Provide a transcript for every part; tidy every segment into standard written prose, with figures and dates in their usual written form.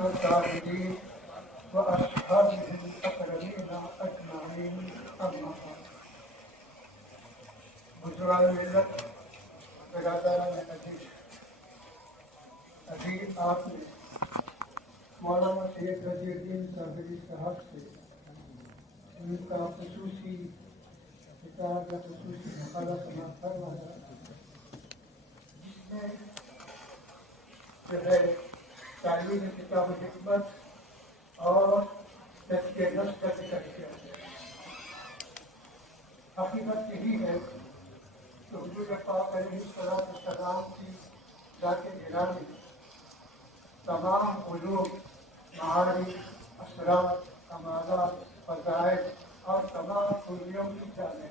والتابعين وأصحابهم الأكرمين أجمعين أما بعد. بزرگان ملت، برادران عزیز، ابھی آپ نے مولانا سید رضی الدین صابری صاحب سے ان کا خصوصی کتاب یا خصوصی مقالہ سماعت فرمایا، جس میں جو ہے تعلیم کتاب و حکمت اور تزکیہ نفس کا ذکر کیا ہے. حقیقت یہی ہے کہ حضور پاک علیہ السلام کی ذات گرامی تمام علوم، معارف، اسرار، کمالات، فضائل اور تمام خوبیوں کی جان ہے.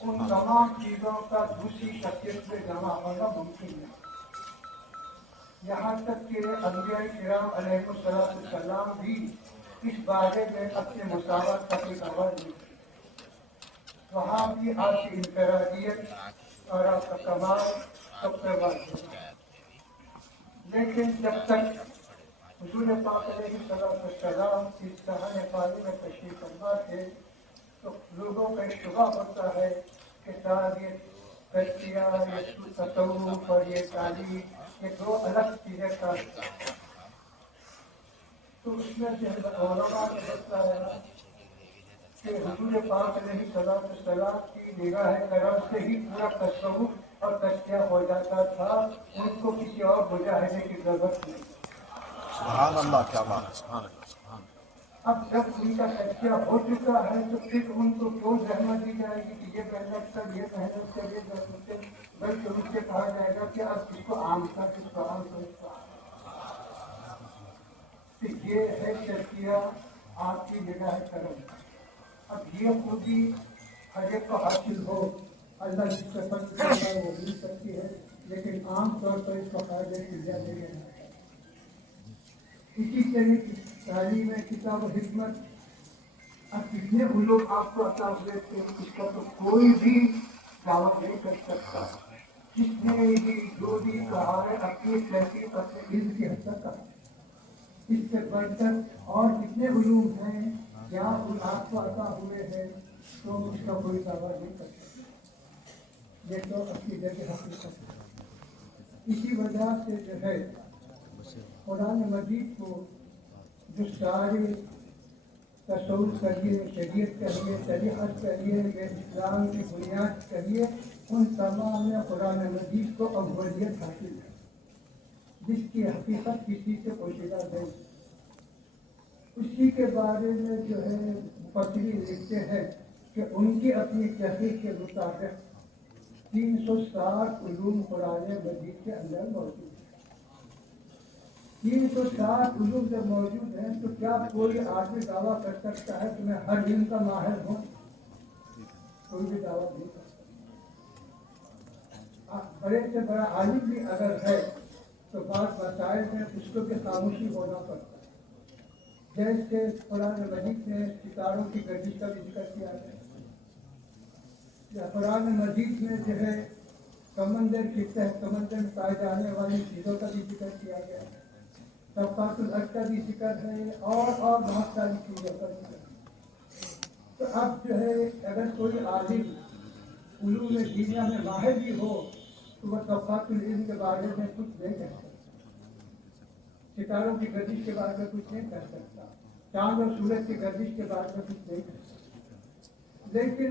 ان تمام چیزوں کا دوسری شخصیت میں جمع ہونا ممکن ہے. یہاں تک کہ انبیاء کرام علیہ السلام بھی اس بارے میں اپنے مساوات کا کوئی دعویٰ نہیں کی. وہاں بھی آپ کی انفرادیت اور آپ کا کمال سب سے واضح ہے. لیکن جب تک حضور پاک علیہ السلام اس صحن پالی میں تشریف فرما تھے تو لوگوں کا شبہ ہوتا ہے کہ شاید یہ تزکیہ، یہ تصوف اور یہ تعلیم یہ دو الگ چیزیں کا. تو اس میں سے علماء نے بتایا کہ حضور پاک علیہ السلام کی نگاہ کرم سے ہی پورا تصوف اور تزکیہ ہو جاتا تھا. ان کو کسی اور مجاہدے کی ضرورت نہیں. سبحان اللہ، کیا بات ہے، سبحان اللہ، سبحان اللہ. اب جب ان کا تزکیہ ہو چکا ہے تو پھر ان کو کیوں زحمت دی جائے گی کہ یہ محنت کر، یہ محنت کر، یہ محنت کر. بلکہ ان سے کہا جائے گا کہ اب اس کو عام کر، اس کو عام کر، اس کو عام کر. یہ ہے تزکیہ آپ کی نگاہ کرم. اب یہ خوبی ہر ایک کو حاصل ہو، اللہ جس سے فضل کرتا ہے وہ مل سکتی ہے، لیکن عام طور پر اس کو فائدے کی زیادہ لینا ہے. اسی طرح کی تعلیم کتاب و حکمت اب کتنے علوم آپ کو عطا ہوئے تھے اس کا تو کوئی بھی دعویٰ نہیں کر سکتا. جس نے بھی جو بھی کہا ہے اپنی تحقیق اپنے علم کی حد تک کہا. اس سے بڑھ کر اور کتنے علوم ہیں کیا آپ کو عطا ہوئے ہیں تو اس کا کوئی دعویٰ نہیں کر سکتا. یہ تو اپنی جگہ حقیقت ہے. اسی وجہ سے جو ہے قرآن مجید کو جو سارے تصوف کریے، شریعت کریے، طریقت کریے، یہ اسلام کی بنیاد کریے، ان تمام میں قرآن مجید کو اولویت حاصل ہے جس کی حقیقت کسی سے پوشیدہ نہیں. اسی کے بارے میں جو ہے مفسرین لکھتے ہیں کہ ان کی اپنی تحقیق کے مطابق 360 علوم قرآن مجید کے اندر موجود ہیں. 360 علوم جب موجود ہیں تو کیا کوئی آدمی دعویٰ کر سکتا ہے کہ میں ہر علم کا ماہر ہوں؟ کوئی بھی دعویٰ نہیں کر سکتا. بڑے سے بڑا عالم بھی اگر ہے تو بعض مسائل میں اس کو بھی خاموشی ہونا پڑتا ہے. جیسے قرآن مجید میں ستاروں کی گردش کا بھی ذکر کیا ہے، یا قرآن مجید میں جو ہے سمندر کی تہ، سمندر میں پائے جانے والی چیزوں کا بھی ذکر کیا گیا ہے، طبقات الارض کا بھی ذکر ہے اور بہت ساری چیزوں کا ذکر ہے. تو اب جو ہے اگر کوئی عالم علوم دنیا میں ماہر بھی ہو تو وہ طبقات العلم کے بارے میں کچھ نہیں کہہ سکتا، ستاروں کی گردش کے بارے میں کچھ نہیں کہہ سکتا، چاند اور سورج کی گردش کے بارے میں کچھ نہیں کہہ سکتا. لیکن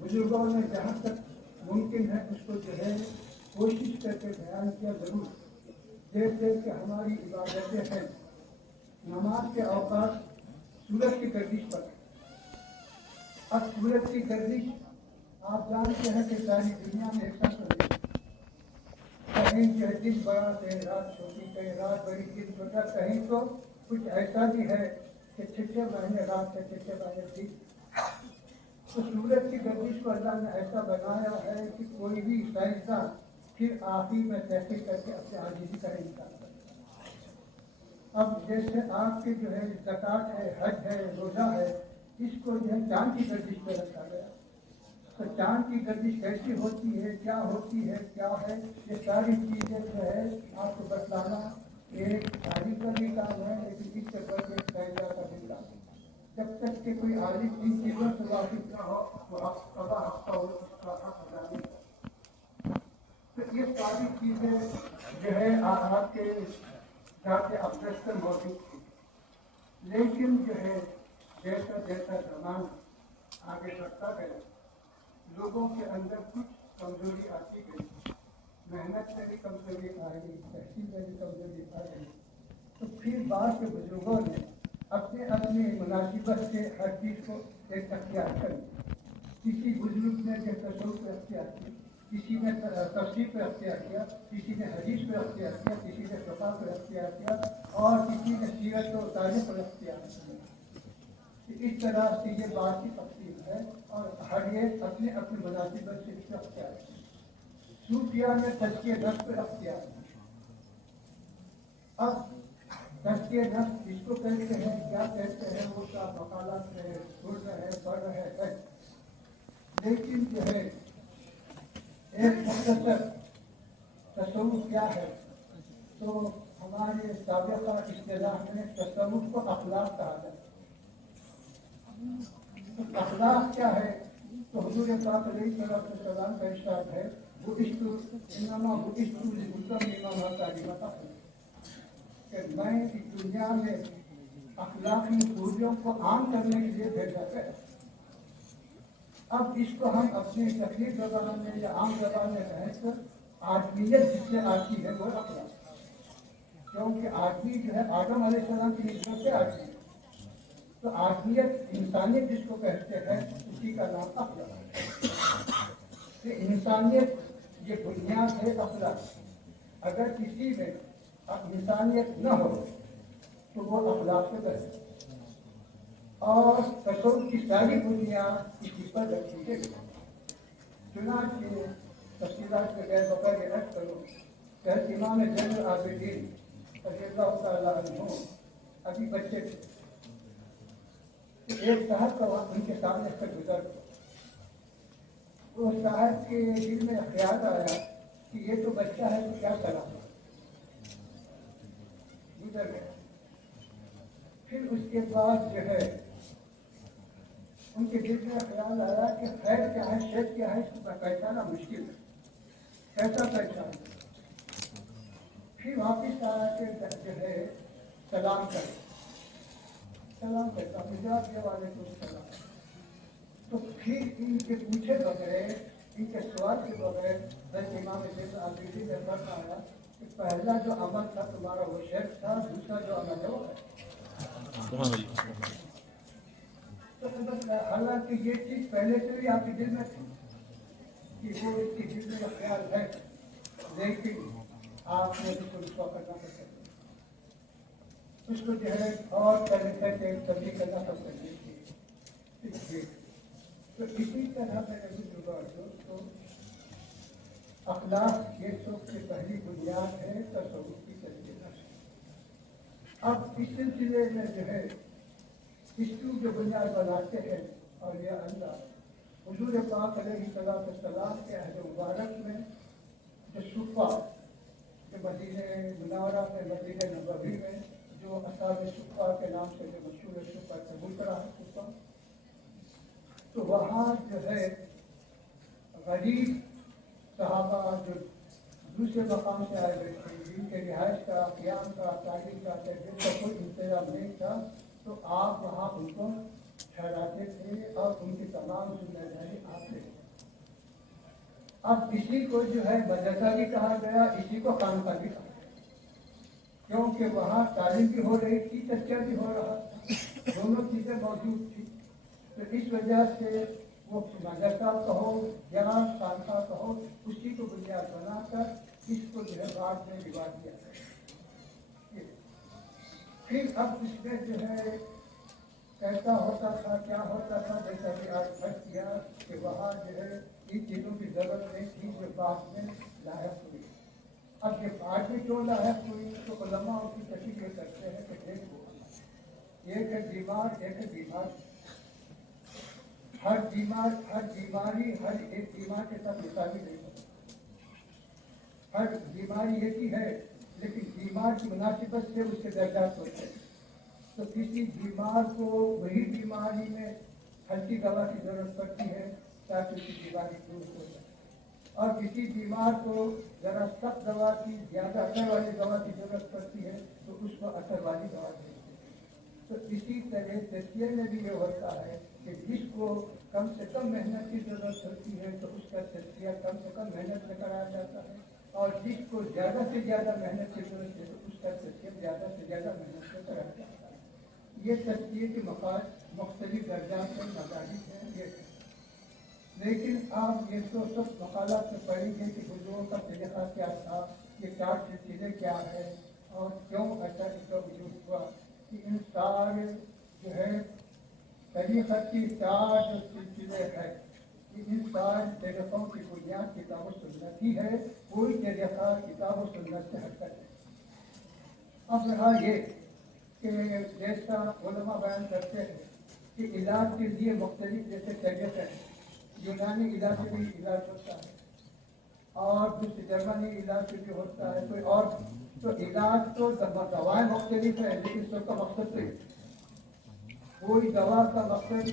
بزرگوں نے جہاں تک ممکن ہے اس کو جو ہے کوشش کر کے بیان کیا ضرور. جیسے کہ ہماری عبادتیں ہیں، نماز کے اوقات سورج کی گردش پر. اب سورج کی گردش آپ جانتے ہیں کہ ساری دنیا میں ایک ساتھ ہو رہی ہے. کہیں جو ہے دن بڑا کہیں رات چھوٹی، کہیں رات بڑی دن چھوٹا، کہیں تو کچھ ایسا بھی ہے کہ 6 مہینے رات ہے، 6 مہینے دن. تو سورج کی گردش کو اللہ نے ایسا بنایا ہے کہ کوئی بھی سائنسداں پھر آخر میں تحقیق کر کے اپنے عاجزی کا انکار کرتا ہے. اب جیسے آپ کے جو ہے زکوٰۃ ہے، حج ہے، روزہ ہے، اس کو جو ہے چاند کی گردش پہ رکھا گیا. تو چاند کی گردش کیسی ہوتی ہے، کیا ہوتی ہے، کیا ہے، یہ ساری چیزیں جو ہے آپ کو بتلانا ایک تک کہ کوئی عالم ان چیزوں سے واقف نہ ہو وہ حق ہو اس کا حق ادا نہیں کرتا۔ تو یہ ساری چیزیں جو ہے آپ کے ذات اقدس پر موجود تھی، لیکن جو ہے جیسا جیسا زمانہ آگے بڑھتا گیا لوگوں کے اندر کچھ کمزوری آتی گئی، محنت میں بھی کمزوری آ گئی، تحصیل میں بھی کمزوری آ گئی، تو پھر بعد کے بزرگوں نے اپنے اپنی مناسبت سے ہر چیز کو ایک اختیار کر لیا۔ کسی بزرگ نے جو تصوف پہ اختیار کیا، کسی نے تفسیر پہ اختیار کیا، کسی نے حدیث پہ اختیار کیا، کسی نے فقہ پہ اختیار کیا، اور کسی نے سیرت و تاریخ پر اختیار کیا۔ اس طرح سے یہ بات کی تقسیم ہے اور ہر ایک اپنے اپنی مناسبت سے اس کا اختیار کیا۔ صوفیہ نے تزکیہ نفس پہ اختیار کیا۔ اب تزکیہ نفس جس کو کہتے ہیں، کیا کہتے ہیں، وہ کا مقالات ہے، سن رہے پڑھ رہے ہیں، لیکن جو ہے ایک مختصر تصوف کیا ہے تو ہمارے سابقہ اصطلاح میں تصوف کو اخلاق کہا جاتا ہے۔ اخلاق کیا ہے تو حضور پاک علیہ السلام کا ارشاد ہے کہ میں اس دنیا میں اخلاقی خوبیوں کو عام کرنے کے لیے بھیجا ہے۔ اب اس کو ہم اپنی تقریر زبان میں یا عام زبان میں کہیں تو آدمیت جس سے آتی ہے وہ اخلاق، کیونکہ آدمی جو ہے آدم علیہ السلام کی نسبت سے آتی ہے، تو آدمیت انسانیت جس کو کہتے ہیں اسی کا نام اخلاق ہے۔ کہ انسانیت یہ بنیاد ہے اخلاق، اگر کسی میں انسانیت نہ ہو تو وہ اخلاق سے بہتر، اور تصوف کی ساری بنیاد اسی پر رکھی گئی۔ چنانچہ تفصیلات کے غیر بغیر رکھ کرو کہ امام زین العابدین رضی اللہ تعالیٰ عنہ ابھی بچے تھے، ایک صاحب کا ان کے سامنے سے گزر گیا۔ وہ صاحب کے دل میں خیال آیا کہ یہ تو بچہ ہے تو کیا کرا، گزر گیا۔ پھر اس کے بعد جو ہے ان کے دل میں خیال آیا کہ خیر کیا ہے، شر کیا ہے، اس کو پہچانا مشکل ہے، کیسا پہچانا۔ پھر واپس آیا کہ جو ہے سلام کرے، سلام کرتا مجھے والے کو سلام۔ تو پھر ان کے پوچھے بغیر، ان کے سوال کے بغیر حضرت امام زین العابدین نے فرمایا کہ پہلا جو عمل تھا تمہارا وہ شرک تھا، دوسرا جو عمل ہے وہ ہے۔ تو حالانکہ یہ چیز پہلے سے ہی آپ کے دل میں تھی کہ وہ اس کے دل میں خیال ہے، لیکن آپ نے اس کو رسوا کرنا پڑتا ہے، اس کو جو ہے اور طریقے سے تبدیل کرنا پڑتا ہے۔ تو اسی طرح میں دوستوں اخلاق یہ سب سے پہلی بنیاد ہے تصوف کی تجدید۔ اب اس سلسلے میں جو ہے اس کی جو بنیاد بناتے ہیں اور یہ اللہ حضور پاک علیہ السلام کے عہد مبارک میں جو صفہ جو مدینہ منورہ میں مدینہ نبوی میں جو اصحاب صفہ کے نام سے جو مشہور صفہ قبول کرا ہے صفہ، تو وہاں جو ہے غریب صحابہ جو دوسرے مقام سے آئے ہوئے تھے، جن کے رہائش کا، قیام کا، تعلیم کا، تربیت کا کوئی انتظام نہیں تھا، تو آپ وہاں ان کو ٹھہراتے تھے اور ان کی تمام ذمہ داری آپ لے۔ اب اسی کو جو ہے مدرسہ بھی کہا گیا، اسی کو خانقاہ بھی کہا گیا، کیونکہ وہاں تعلیم بھی ہو رہی تھی، تذکیہ بھی ہو رہا تھا، دونوں چیزیں موجود تھی۔ تو اس وجہ سے وہ مدرسہ کہو یا خانقاہ کہو، اسی کو بنیاد بنا کر اس کو جو ہے بعد میں ڈیوائڈ کیا گیا۔ پھر اب اس میں جو ہے کیسا ہوتا تھا، کیا ہوتا تھا، جیسا کہ آج فرض کیا کہ وہاں جو ہے ان چیزوں کی ضرورت نہیں تھی جو بعد میں لاحق ہوئی۔ اب یہ بعد میں کیوں لاحق ہوئی تو علماء اس کی تشریح یہ کرتے ہیں کہ دیکھو ایک ہے بیمار، ایک ہے بیمار، ہر بیماری ہر ایک بیمار کے ساتھ مثالی نہیں ہوتی، ہر بیماری ایک ہی ہے لیکن بیمار کی مناسبت سے اس کے درجات ہوتے ہیں۔ تو کسی بیمار کو وہی بیماری میں ہلکی دوا کی ضرورت پڑتی ہے تاکہ اس کی بیماری دور ہو جائے، اور کسی بیمار کو ذرا سخت دوا کی زیادہ اثر والی دوا کی ضرورت پڑتی ہے تو اس کو اثر والی دوا دیتے ہیں۔ تو اسی طرح تزکیے میں بھی یہ ہوتا ہے کہ جس کو کم سے کم محنت کی ضرورت ہوتی ہے تو اس کا تزکیہ کم سے کم محنت میں کرایا جاتا ہے، اور جس کو زیادہ سے زیادہ محنت کی ضرورت ہے تو اس کا تزکیہ زیادہ سے زیادہ محنت میں کرایا جاتا ہے۔ یہ تزکیے کے مختلف درجات کے مطابق ہیں یہ، لیکن آپ یہ تو سب مقالات میں پڑھیں گے کہ بزرگوں کا طریقہ کیا تھا، یہ 4 سلسلے کیا ہے اور کیوں ایسا اس کا وجود ہوا، کہ ان سارے جو ہے طریقہ کی 4 جو سلسلے ہیں، ان سارے طریقوں کی بنیاد کتاب و سنت ہی ہے، کوئی طریقہ کتاب و سنت سے ہٹ کر نہیں۔ اب رہا یہ کہ جیسا علماء بیان کرتے ہیں کہ علاج کے لیے مختلف جیسے طریقے ہیں، یونانی علاج سے بھی علاج ہوتا ہے اور دوسری جرمنی علاج سے بھی ہوتا ہے، کوئی اور، تو علاج تو دوائیں مختلف ہیں لیکن سب کا مقصد تو کوئی دوا کا مقصد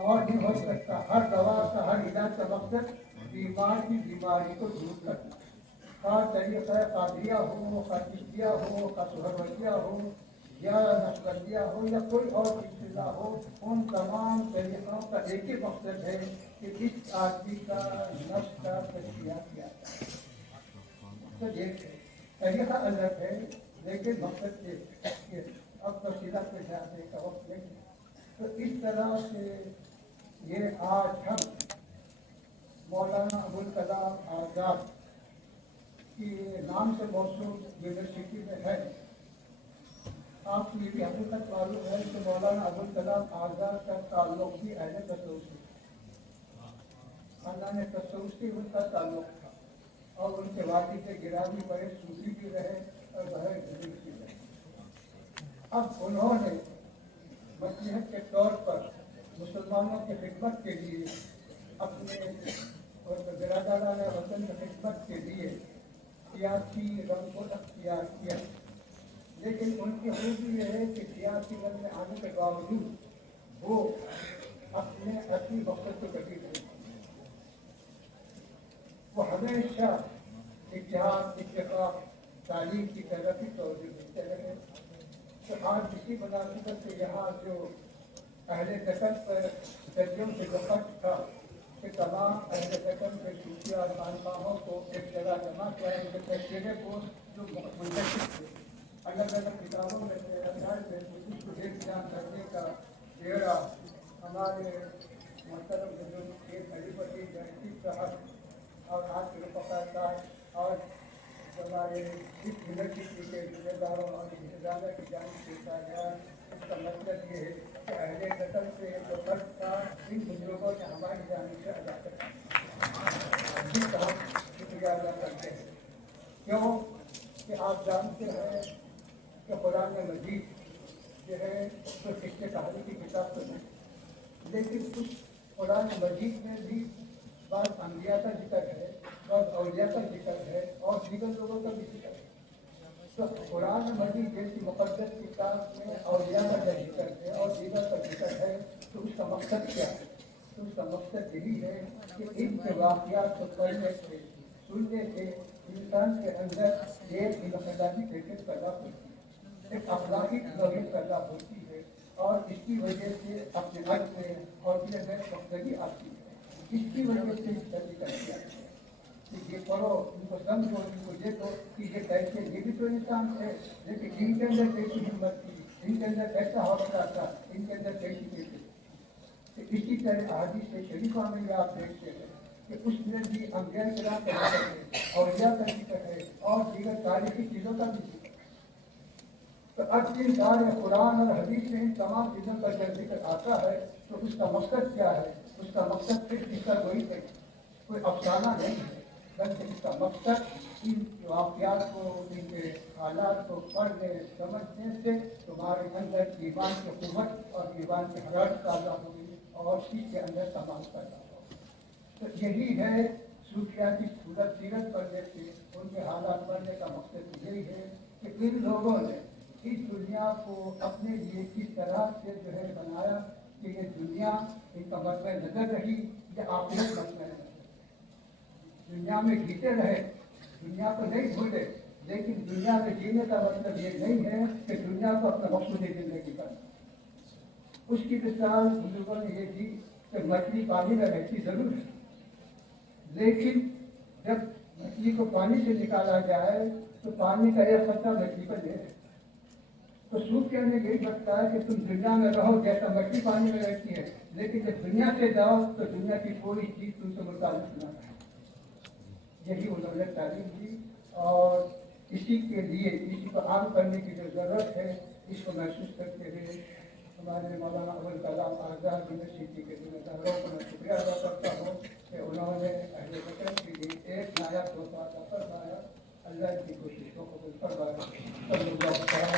اور نہیں ہو سکتا، ہر دوا کا ہر علاج کا مقصد بیمار کی بیماری کو دور کرنا، خواہ طریقہ قادریہ ہو، خواہ چشتیہ ہو، خواہ سہروردیہ ہو یا نقشبندیہ ہو یا کوئی اور سلسلہ ہو، ان تمام طریقوں کا ایک ہی مقصد ہے کہ اس آدمی کا نفس کا تزکیہ کیا جائے۔ مقصد یہ ہے، طریقہ الگ ہے لیکن مقصد یہ ہے۔ اب تفصیلات پہ جانے کا وقت نہیں ہے، تو اس طرح سے یہ آج ہم مولانا ابوالکلام آزاد کی نام سے موسوم یونیورسٹی میں ہے۔ آپ کو یہ بھی حقیقت معلوم ہے کہ مولانا ابوالکلام آزاد کا تعلق بھی اہل تصوف سے، خاندان تصوف سے ان کا تعلق تھا، اور ان کے والد گرامی بڑے صوفی بھی رہے اور بڑے بزرگ بھی رہے۔ اب انہوں نے مصلحت کے طور پر مسلمانوں کی خدمت کے لیے اپنے اور برادران وطن کی خدمت کے لیے سیاسی رنگ کو اختیار کیا، لیکن ان کی خوبی یہ ہے کہ سیاسی رنگ میں آنے کے باوجود وہ اپنے اصلی مقصد کو کبھی نہیں، وہ ہمیشہ اتحاد، اتفاق، تعلیم کی طرف ہی توجہ دیتے رہے۔ تو آج اسی مناسبت سے یہاں جو اہل دکن پر صدیوں سے جو خرچ تھا کہ تمام اہل دکن کے صوفیہ اور خانقاہوں کو ایک جگہ جمع کیا ہے، ان کے تذکرے کو جو منتشر تھے الگ الگ کتابوں میں سے انداز میں اس کو ایک جان کرنے کا بیڑا ہمارے محترم بزرگ شیخ علی پتی جیسی صاحب اور آج کے رفقا اور ہمارے اس یونیورسٹی کے ذمہ داروں اور انتظامیہ کی جانب سے کیا گیا۔ اس کا مطلب یہ ہے کہ اہل قتل سے جو فرض تھا ان بزرگوں نے ہماری جانب سے ادا کیا، جس کا ہم شکریہ ادا کرتے ہیں۔ کیوں کہ آپ جانتے ہیں کہ قرآن مجید جو ہے تو قصے کہانی کی کتاب تو نہیں، لیکن اس قرآن مجید میں بھی بعض انبیاء کا ذکر ہے، بعض اولیاء کا ذکر ہے اور دیگر لوگوں کا بھی ذکر ہے۔ تو قرآن مجید جیسی مقدس کتاب میں اولیاء کا جو ذکر ہے اور دیگر کا ذکر ہے تو اس کا مقصد کیا ہے؟ تو اس کا مقصد یہی ہے کہ ان کے واقعات کو پڑھنے سے، سننے سے انسان کے اندر ایک انقلابی کیفیت پیدا ہوتی ہے، ایک اخلاقی نوعیت پیدا ہوتی ہے، اور اس کی وجہ سے اپنے حق میں اور اپنے میں مختلف آتی ہے۔ اس کی وجہ سے اس طرح کر دیا ہے کہ یہ پڑھو، ان کو سمجھو، ان کو دیکھو کہ یہ کیسے، یہ بھی تو انسان ہے لیکن ان کے اندر کیسی ہمت تھی، ان کے اندر کیسا حوصلہ تھا، ان کے اندر کیسی کیسی۔ تو اسی طرح احادیث شریفہ میں بھی آپ دیکھتے ہیں کہ اس میں بھی انبیاء کرام کا ذکر ہے، اولیاء کا ذکر ہے اور دیگر تاریخی چیزوں کا بھی ذکر ہے۔ تو اب ان سارے قرآن اور حدیث میں ان تمام چیزوں کا جب ذکر آتا ہے تو اس کا مقصد کیا ہے؟ اس کا مقصد صرف اس کا وہی ہے، کوئی افسانہ نہیں ہے، بلکہ اس کا مقصد ان واقعات کو، ان کے حالات کو پڑھنے سمجھنے سے تمہارے اندر ایمان کی قوت اور ایمان کی حرارت تازہ ہوگی اور اس کے اندر تمام پیدا ہوگا۔ تو یہی ہے صوفیاء کی سیرت پڑھنے سے، ان کے حالات پڑھنے کا مقصد یہی ہے کہ ان لوگوں نے اس دنیا کو اپنے لیے کس طرح سے جو ہے بنایا کہ یہ دنیا ان کا مطلب نظر رہی یا آخرت مطلب نظر دنیا میں جیتے رہے، دنیا کو نہیں بھولے، لیکن دنیا میں جینے کا مطلب یہ نہیں ہے کہ دنیا کو اپنا مقصود زندگی کرنا۔ اس کی مثال بزرگوں نے یہ دی کہ مچھلی پانی میں رہتی ضرور ہے، لیکن جب مچھلی کو پانی سے نکالا جائے تو پانی کا ایک خطرہ مچھلی پر لے رہے۔ تو صوفیہ نے یہی بتایا کہ تم دنیا میں رہو جیسا مچھلی پانی میں رہتی ہے، لیکن جب دنیا سے جاؤ تو دنیا کی کوئی چیز تم سے متعلق نہ رہے۔ یہی انہوں نے تعلیم دی، اور اسی کے لیے اسی کو عام کرنے کی جو ضرورت ہے اس کو محسوس کرتے ہوئے ہمارے مولانا ابوالکلام آزاد یونیورسٹی کے ذمہ داروں کو میں شکریہ ادا کرتا ہوں کہ انہوں نے اہل وطن کے لیے ایک نیا تحفہ عطا فرمایا۔ اللہ کی کوششوں کو قبول فرمائے۔